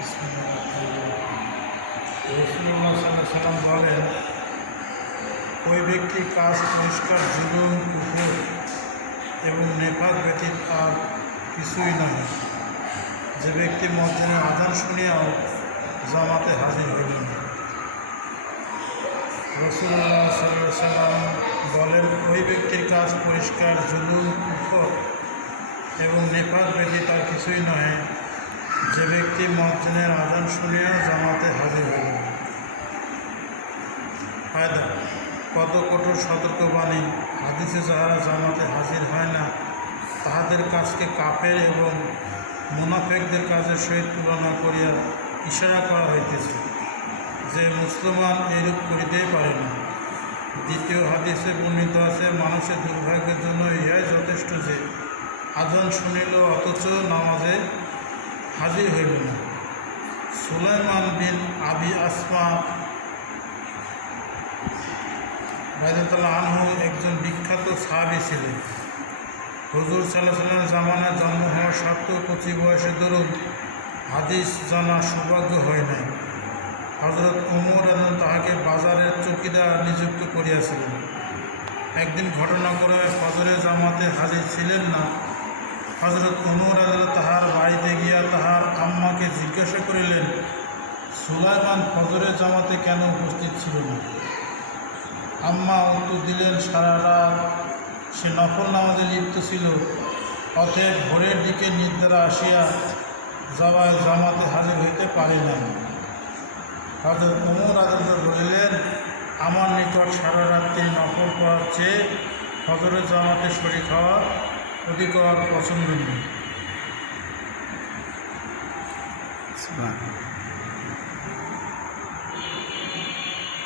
রাসূলুল্লাহ সাল্লাল্লাহু আলাইহি ওয়াসাল্লাম বলেন, ওই ব্যক্তির কাজ পরিষ্কার জুলুম, কুফর এবং নেফাক ব্যতীত আর কিছুই নয়, যে ব্যক্তি মুয়াজ্জিনের আযান শুনিয়াও জামাতে হাজির হইল না। রাসূলুল্লাহ সাল্লাল্লাহু আলাইহি ওয়াসাল্লাম বলেন, ওই ব্যক্তির কাজ পরিষ্কার জুলুম, কুফর এবং নেফাক ব্যতীত আর কিছুই নয়, যে ব্যক্তি মুয়াজ্জিনের আযান শুনিয়াও জামাতে হাজির হইল না। ফায়দা: কত কঠোর সতর্কবাণী! হাদিসে যাহারা জামাতে হাজির হয় না, তাহাদের কাজকে কাফের এবং মুনাফেকদের কাজের সহিত তুলনা করিয়া ইশারা করা হইতেছে যে মুসলমান এরূপ করিতেই পারে না। দ্বিতীয় হাদিসে বর্ণিত আছে, মানুষের দুর্ভাগ্যের জন্য ইহাই যথেষ্ট যে আযান শুনিল অথচ নামাজে হাজির হইল না। সুলাইমান বিন আবি আসমা রাদিয়াল্লাহু আনহু একজন বিখ্যাত সাহাবী ছিলেন। হুজুর সাল্লাল্লাহু আলাইহি ওয়াসাল্লামের জামানায় জন্ম হওয়া সত্ত্বেও 25 বয়সে দরুন হাদিস জানার সৌভাগ্য হয় নাই। হযরত ওমর তাহাকে বাজারের চৌকিদার নিযুক্ত করিয়াছিলেন। একদিন ঘটনা করে ফজরের জামাতে হাজির ছিলেন না। হযরত ওমর তাহার বাড়িতে গিয়া তাহার আম্মাকে জিজ্ঞাসা করিলেন, সুলাইমান ফজরের জামাতে কেন উপস্থিত ছিল না? আম্মা উত্তর দিলেন, সারা রাত সে নফল নামাজে লিপ্ত ছিল, অতএব ভোরের দিকে নিদ্রা আসিয়া যাওয়ায় জামাতে হাজির হইতে পারে নাই। হযরত ওমর বলিলেন, আমার নিকট সারা রাত্রি নফল পড়ার চেয়ে ফজরের জামাতে শরীক হওয়া অধিকর পছন্দনীয়।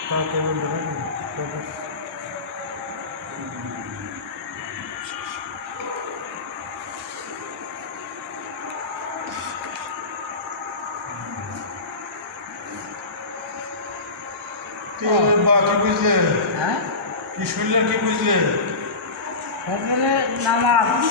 তা কেমন দেখেন কি বুঝলে? হ্যাঁ, কি শুনলে, কি বুঝলে? নামাজ